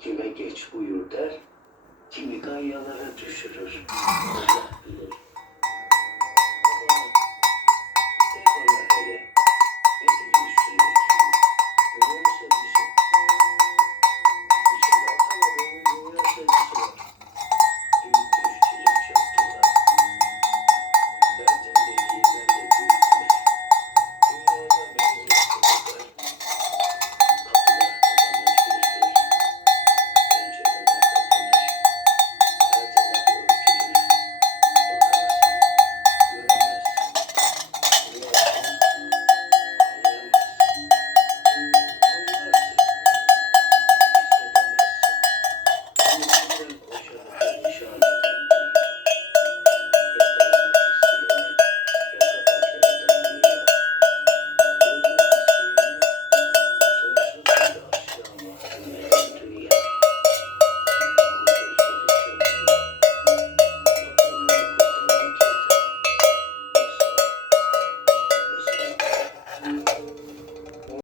Kime geç buyur der, kimi ganyalara düşürür.